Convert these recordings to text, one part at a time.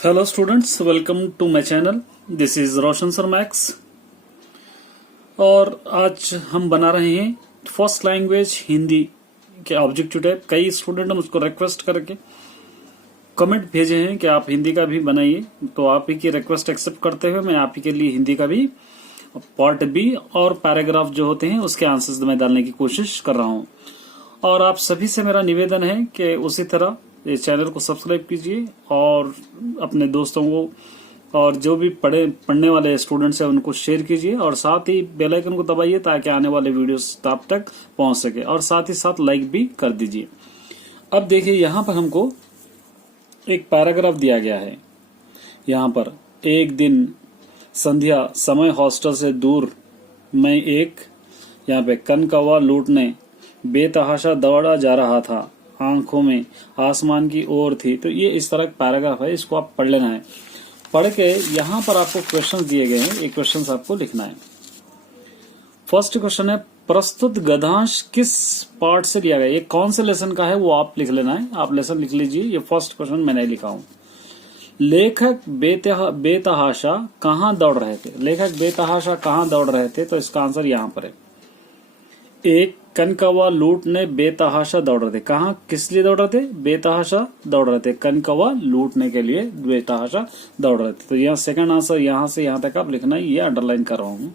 Hello students, welcome to my channel. This is Roshan sir max और आज हम बना रहे हैं फर्स्ट लैंग्वेज हिंदी के ऑब्जेक्टिव टाइप। कई स्टूडेंट ने मुझको रिक्वेस्ट करके कमेंट भेजे हैं कि आप हिंदी का भी बनाइए, तो आप ही की रिक्वेस्ट एक्सेप्ट करते हुए मैं आप ही के लिए हिंदी का भी पार्ट बी और पैराग्राफ जो होते हैं उसके आंसर्स में डालने की कोशिश कर रहा हूं। और आप सभी से मेरा निवेदन है कि उसी तरह इस चैनल को सब्सक्राइब कीजिए और अपने दोस्तों को और जो भी पढ़ने वाले स्टूडेंट्स हैं उनको शेयर कीजिए और साथ ही बेल आइकन को दबाइए ताकि आने वाले वीडियोस आप तक पहुंच सके और साथ ही साथ लाइक भी कर दीजिए। अब देखिए, यहाँ पर हमको एक पैराग्राफ दिया गया है। यहाँ पर एक दिन संध्या समय हॉस्टल से दूर मैं एक यहाँ पे कनकवा लूटने बेतहाशा दौड़ा जा रहा था, आंखों में आसमान की ओर थी। तो ये इस तरह का पैराग्राफ है, इसको आप पढ़ लेना है। पढ़ के यहाँ पर आपको क्वेश्चन दिए गए हैं, एक क्वेश्चन आपको लिखना है। फर्स्ट क्वेश्चन है, प्रस्तुत गद्यांश किस पार्ट से लिया गया? ये कौन से लेसन का है वो आप लिख लेना है। आप लेसन लिख लीजिए। ये फर्स्ट क्वेश्चन मैंने लिखा हूं। लेखक बेतहाशा कहाँ दौड़ रहे थे? लेखक बेतहाशा कहाँ दौड़ रहे थे? तो इसका आंसर यहाँ पर है। एक, कनकवा लूटने बेतहाशा दौड़ रहे थे। कहाँ, किस लिए दौड़ रहे थे? बेतहाशा दौड़ रहे थे। कनकवा लूटने के लिए बेतहाशा दौड़ रहे थे। तो यहाँ सेकंड आंसर यहाँ से यहाँ तक आप लिखना है। ये अंडरलाइन कर रहा हूं,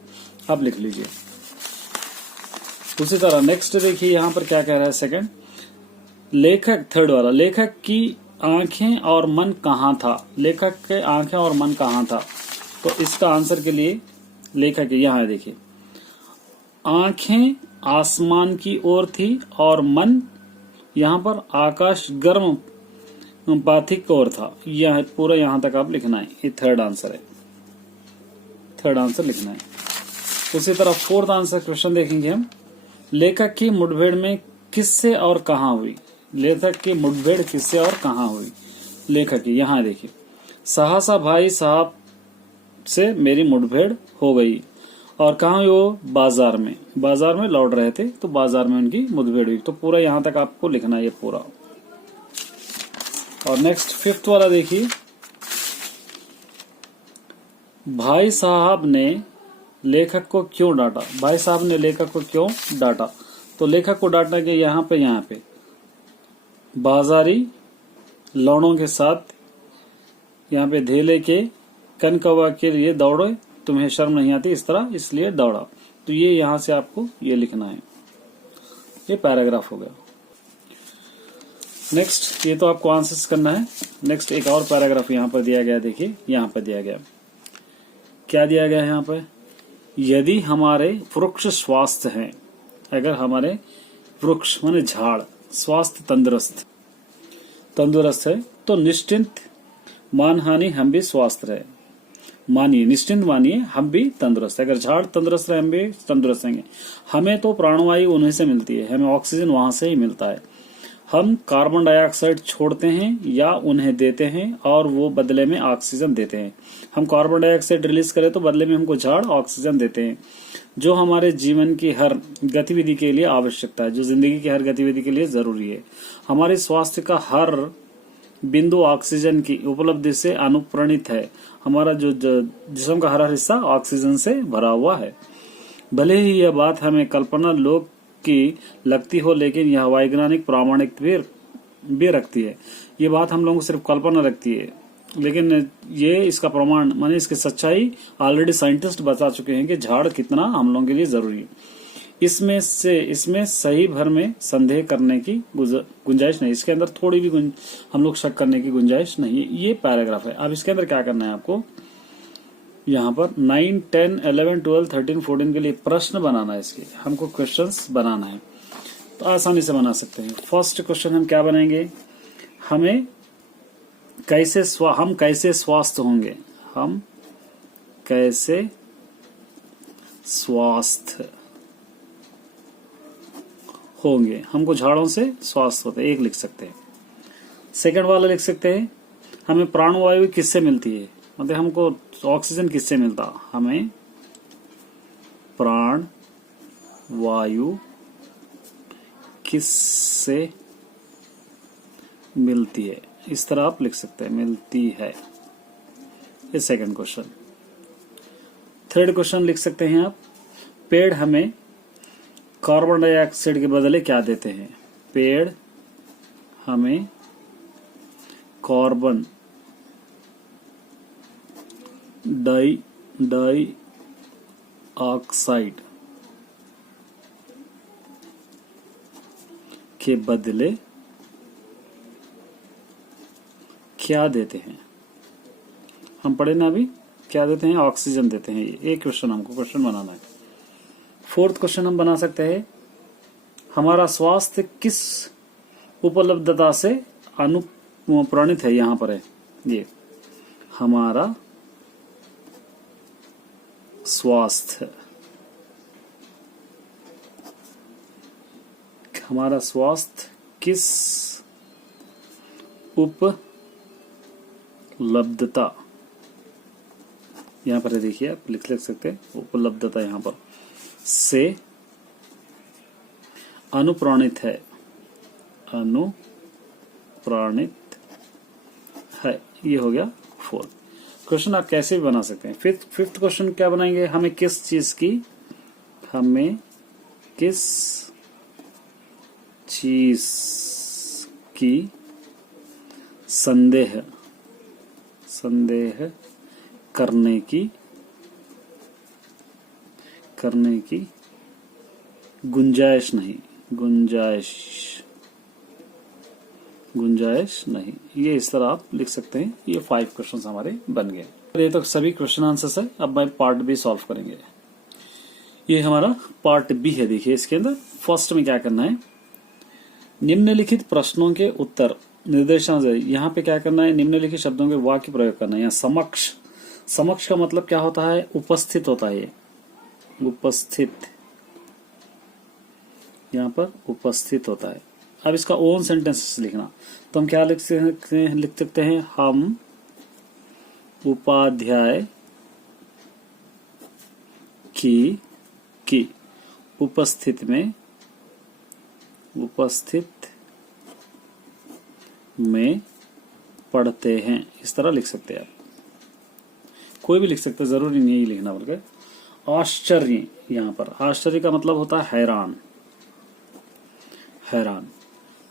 आप लिख लीजिए। उसी तरह नेक्स्ट देखिए यहाँ पर क्या कह रहा है। सेकंड, लेखक, थर्ड वाला, लेखक की आंखें और मन कहाँ था? लेखक के आंखें और मन कहाँ था? तो इसका आंसर के लिए लेखक यहाँ है, देखिए, आंखें आसमान की ओर थी और मन यहाँ पर आकाश गर्म पाथिक ओर था। यह पूरा यहाँ तक आप लिखना है। ये थर्ड आंसर है, थर्ड आंसर लिखना है। उसी तरह फोर्थ आंसर क्वेश्चन देखेंगे हम। लेखक की मुठभेड़ में किससे और कहाँ हुई? लेखक की मुठभेड़ किससे और कहाँ हुई? लेखक की यहाँ देखिए, सहसा भाई साहब से मेरी मुठभेड़ हो गई। और कहा वो? बाजार में। बाजार में लौट रहे थे तो बाजार में उनकी मुठभेड़ हुई। तो पूरा यहाँ तक आपको लिखना है, ये पूरा। और नेक्स्ट फिफ्थ वाला देखिए, भाई साहब ने लेखक को क्यों डांटा? भाई साहब ने लेखक को क्यों डांटा? तो लेखक को डांटने के यहाँ पे बाजारी लौड़ों के साथ यहाँ पे धेले के कनकवा के लिए दौड़े, तुम्हें शर्म नहीं आती इस तरह, इसलिए दौड़ा। तो ये यहां से आपको ये लिखना है। ये पैराग्राफ हो गया। नेक्स्ट, ये तो आपको आंसर्स करना है। नेक्स्ट एक और पैराग्राफ यहां पर दिया गया, देखिए यहां पर दिया गया, क्या दिया गया है यहाँ पर? यदि हमारे वृक्ष स्वास्थ्य हैं, अगर हमारे वृक्ष माने झाड़ स्वास्थ्य तंदुरुस्त है तो निश्चिंत मानहानि हम भी स्वस्थ रहे। मानिए, निश्चिंत मानिए, हम भी तंदुरुस्त है। अगर झाड़ तंदुरुस्त रहे हम भी तंदुरुस्त रहेंगे। हमें तो प्राणवायु उन्हीं से मिलती है, हमें ऑक्सीजन वहां से ही मिलता है। हम कार्बन डाइऑक्साइड छोड़ते हैं या उन्हें देते हैं और वो बदले में ऑक्सीजन देते हैं। हम कार्बन डाइऑक्साइड रिलीज करें तो बदले में हमको झाड़ ऑक्सीजन देते हैं, जो हमारे जीवन की हर गतिविधि के लिए आवश्यकता है, जो जिंदगी की हर गतिविधि के लिए जरूरी है। हमारे स्वास्थ्य का हर बिंदु ऑक्सीजन की उपलब्धि से अनुप्राणित है। हमारा जो जिस्म का हर हिस्सा ऑक्सीजन से भरा हुआ है। भले ही यह बात हमें कल्पना लोक की लगती हो, लेकिन यह वैज्ञानिक प्रामाणिक भी रखती है। ये बात हम लोगों को सिर्फ कल्पना रखती है, लेकिन ये इसका प्रमाण माने इसकी सच्चाई ऑलरेडी साइंटिस्ट बता चुके हैं कि झाड़ कितना हम लोगों के लिए जरूरी है। इसमें सही भर में संदेह करने की गुंजाइश नहीं। इसके अंदर थोड़ी भी हम लोग शक करने की गुंजाइश नहीं है। ये पैराग्राफ है। अब इसके अंदर क्या करना है आपको? यहाँ पर 9, 10, 11, 12, 13, 14 के लिए प्रश्न बनाना है। इसके हमको क्वेश्चंस बनाना है, तो आसानी से बना सकते हैं। फर्स्ट क्वेश्चन हम क्या बनाएंगे? हम कैसे स्वस्थ होंगे? हम कैसे स्वस्थ होंगे? हमको झाड़ों से स्वास्थ्य होते हैं, एक लिख सकते हैं। सेकंड वाला लिख सकते हैं, हमें प्राणवायु किससे मिलती है? मतलब हमको ऑक्सीजन किससे मिलता? हमें प्राण वायु किससे मिलती है? इस तरह आप लिख सकते हैं, मिलती है। ये सेकंड क्वेश्चन। थर्ड क्वेश्चन लिख सकते हैं आप, पेड़ हमें कार्बन डाइऑक्साइड के बदले क्या देते हैं? पेड़ हमें कार्बन डाइऑक्साइड के बदले क्या देते हैं? हम पढ़े ना अभी, क्या देते हैं? ऑक्सीजन देते हैं। ये क्वेश्चन हमको क्वेश्चन बनाना है। फोर्थ क्वेश्चन हम बना सकते हैं, हमारा स्वास्थ्य किस उपलब्धता से अनुप्राणित है? यहां पर है ये, हमारा स्वास्थ्य, हमारा स्वास्थ्य किस उपलब्धता, यहां पर देखिए आप लिख सकते हैं उपलब्धता, यहां पर से अनुप्राणित है, अनुप्राणित है। ये हो गया फोर्थ क्वेश्चन। आप कैसे भी बना सकते हैं। फिफ्थ क्वेश्चन क्या बनाएंगे, हमें किस चीज की, हमें किस चीज की संदेह करने की गुंजाइश नहीं। ये इस तरह आप लिख सकते हैं। ये 5 क्वेश्चन हमारे बन गए। ये तो सभी क्वेश्चन आंसर्स है। अब मैं पार्ट बी सॉल्व करेंगे। ये हमारा पार्ट बी है। देखिए इसके अंदर फर्स्ट में क्या करना है, निम्नलिखित प्रश्नों के उत्तर निर्देशांक। यहाँ पे क्या करना है, निम्नलिखित शब्दों के वाक्य प्रयोग करना है। यहाँ समक्ष का मतलब क्या होता है, उपस्थित होता है। उपस्थित, यहाँ पर उपस्थित होता है। अब इसका ओन सेंटेंस लिखना, तो हम क्या लिख सकते हैं, हम उपाध्याय की उपस्थित में पढ़ते हैं। इस तरह लिख सकते हैं आप, कोई भी लिख सकते हैं, जरूरी नहीं है लिखना। बल्कि आश्चर्य, यहाँ पर आश्चर्य का मतलब होता है हैरान।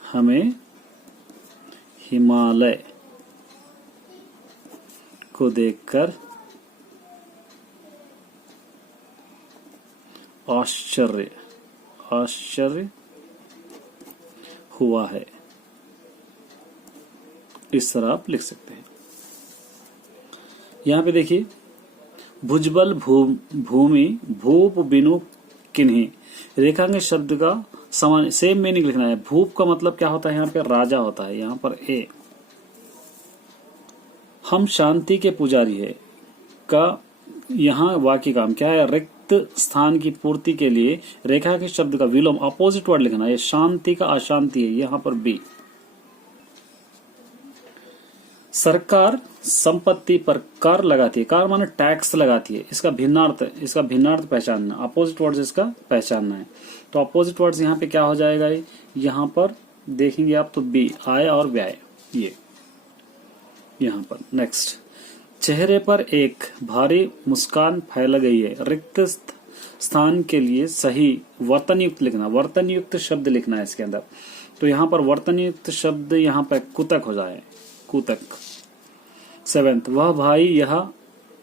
हमें हिमालय को देखकर आश्चर्य हुआ है। इस तरह आप लिख सकते हैं। यहां पे देखिए, भुजबल भूमि भूप बिनु किन्हीं, रेखांकित शब्द का समान सेम मीनिंग लिखना है। भूप का मतलब क्या होता है, यहाँ पे राजा होता है। यहाँ पर ए, हम शांति के पुजारी है का यहाँ वाक्य काम क्या है, रिक्त स्थान की पूर्ति के लिए रेखांकित शब्द का विलोम अपोजिट वर्ड लिखना है। शांति का अशांति है, यहाँ पर बी। सरकार संपत्ति पर कर लगाती है, कर माने टैक्स लगाती है। इसका भिन्नार्थ पहचानना, अपोजिट वर्ड्स इसका पहचानना है। तो अपोजिट वर्ड्स यहाँ पे क्या हो जाएगा, यहाँ पर देखेंगे आप तो बी, आय और व्यय। ये यहाँ पर नेक्स्ट, चेहरे पर एक भारी मुस्कान फैल गई है। रिक्त स्थान के लिए सही वर्तनयुक्त लिखना, वर्तनयुक्त शब्द लिखना है इसके अंदर। तो यहाँ पर वर्तनयुक्त शब्द यहाँ पर कुतक हो जाए, कुतक। 7th, वह भाई यह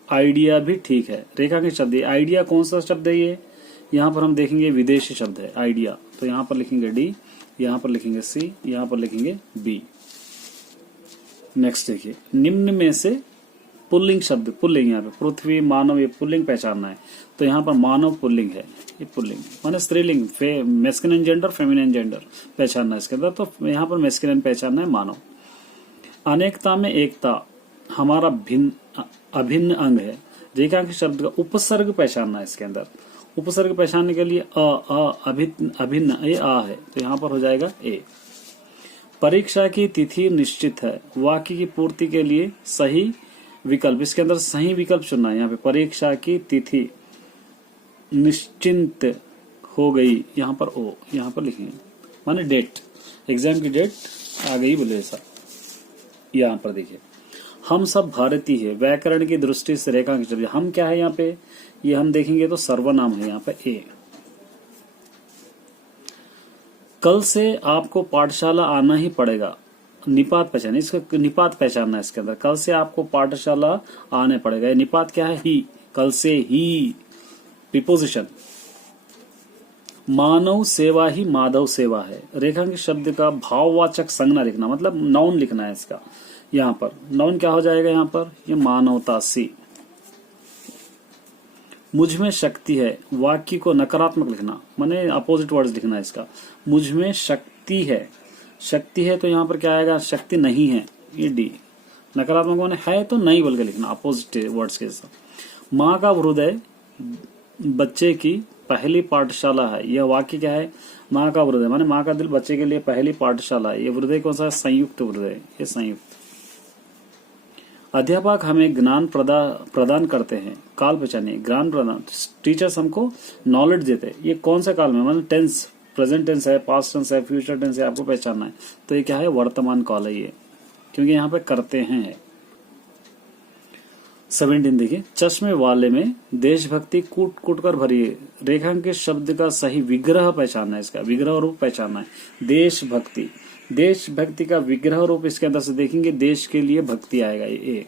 आइडिया भी ठीक है। रेखांकित शब्द, आइडिया कौन सा शब्द है ये, यहाँ पर हम देखेंगे विदेशी शब्द है आइडिया। तो यहाँ पर लिखेंगे डी, यहाँ पर लिखेंगे सी, यहाँ पर लिखेंगे बी। नेक्स्ट देखिए, निम्न में से पुल्लिंग शब्द, पुल्लिंग यहाँ पे पृथ्वी, मानव, ये पुल्लिंग पहचानना है। तो यहाँ पर मानव पुल्लिंग है, ये पुल्लिंग माने स्त्रीलिंग, मैस्कुलिन जेंडर, फेमिनिन जेंडर पहचानना है इसके अंदर। तो यहाँ पर मैस्कुलिन पहचानना है मानव। अनेकता में एकता हमारा अभिन्न अंग है। रेखांकित शब्द का उपसर्ग पहचानना है इसके अंदर। उपसर्ग पहचानने के लिए अभिन्न, ये आ है, तो यहाँ पर हो जाएगा ए। परीक्षा की तिथि निश्चित है, वाक्य की पूर्ति के लिए सही विकल्प, इसके अंदर सही विकल्प चुनना है। यहाँ पे परीक्षा की तिथि निश्चिंत हो गई, यहाँ पर ओ, यहाँ पर लिखेंगे माने डेट, एग्जाम की डेट आ गई बोले ऐसा। यहाँ पर देखिए, हम सब भारतीय है, व्याकरण की दृष्टि से रेखांकित शब्द। हम क्या है यहाँ पे, ये हम देखेंगे तो सर्वनाम है यहाँ पे ए। कल से आपको पाठशाला आना ही पड़ेगा, निपात पहचान, इसका निपात पहचानना है इसके अंदर। कल से आपको पाठशाला आने पड़ेगा, ये निपात क्या है, ही, कल से ही, प्रीपोजिशन। मानव सेवा ही माधव सेवा है, रेखांकित शब्द का भाववाचक संज्ञा लिखना, मतलब नाउन लिखना है इसका। यहाँ पर नाउन क्या हो जाएगा, यहाँ पर ये मानवता सी। मुझ में शक्ति है, वाक्य को नकारात्मक लिखना, माने अपोजिट वर्ड्स लिखना है इसका। मुझ में शक्ति है, शक्ति है तो यहाँ पर क्या आएगा, शक्ति नहीं है, ये डी। नकारात्मक माने है तो नहीं बोल के लिखना, अपोजिट वर्ड्स के साथ। माँ का हृदय बच्चे की पहली पाठशाला है, यह वाक्य क्या है, माँ का हृदय माने माँ का दिल बच्चे के लिए पहली पाठशाला है। ये हृदय कौन सा है, संयुक्त हृदय, ये संयुक्त। अध्यापक हमें ज्ञान प्रदान करते हैं, काल पहचानिए, ज्ञान प्रदान, टीचर्स हमको नॉलेज देते हैं। ये कौन सा काल में, मतलब टेंस, प्रेजेंट टेंस है, पास्ट टेंस है, फ्यूचर टेंस है, आपको पहचानना है। तो ये क्या है, वर्तमान काल है ये, क्योंकि यहाँ पे करते हैं। 17 देखिए, चश्मे वाले में देशभक्ति कूट कूट कर भरी है, रेखांकित शब्द का सही विग्रह पहचानना है, इसका विग्रह रूप पहचानना है। देशभक्ति, देशभक्ति का विग्रह रूप इसके अंदर से देखेंगे, देश के लिए भक्ति आएगा ये।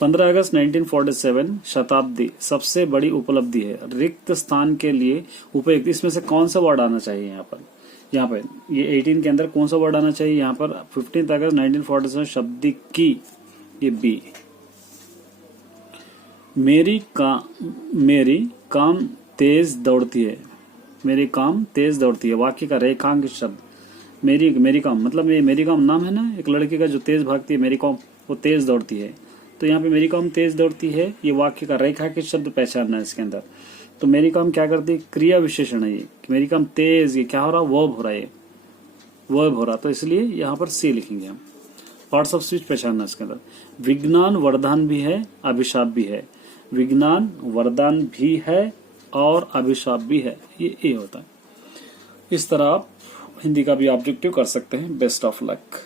15 अगस्त 1947 शताब्दी सबसे बड़ी उपलब्धि है, रिक्त स्थान के लिए उपयुक्त, इसमें से कौन सा वर्ड आना चाहिए यहाँ पर, यहाँ पर ये 18 के अंदर कौन सा वर्ड आना चाहिए, यहाँ पर 15 अगस्त 1947 शब्द की, ये बी। मेरी काम तेज दौड़ती है, मेरी काम तेज दौड़ती है, वाक्य का रेखांकित शब्द। मेरी काम मतलब ये मेरी काम नाम है ना, एक लड़की का जो तेज भागती है, मेरी काम वो तेज दौड़ती है। तो यहाँ पे मेरी काम तेज दौड़ती है, ये वाक्य का रेखांकित शब्द पहचानना है इसके अंदर। तो मेरी काम क्या करती है, क्रिया विशेषण है ये, मेरी काम तेज, ये क्या हो रहा, वर्ब हो रहा है, वर्ब हो रहा, तो इसलिए यहाँ पर सी लिखेंगे हम। पार्ट्स ऑफ स्पीच पहचानना इसके अंदर। विज्ञान वरदान भी है, अभिशाप भी है, विज्ञान वरदान भी है और अभिशाप भी है, ये ए होता है। इस तरह आप हिंदी का भी ऑब्जेक्टिव कर सकते हैं। Best of luck.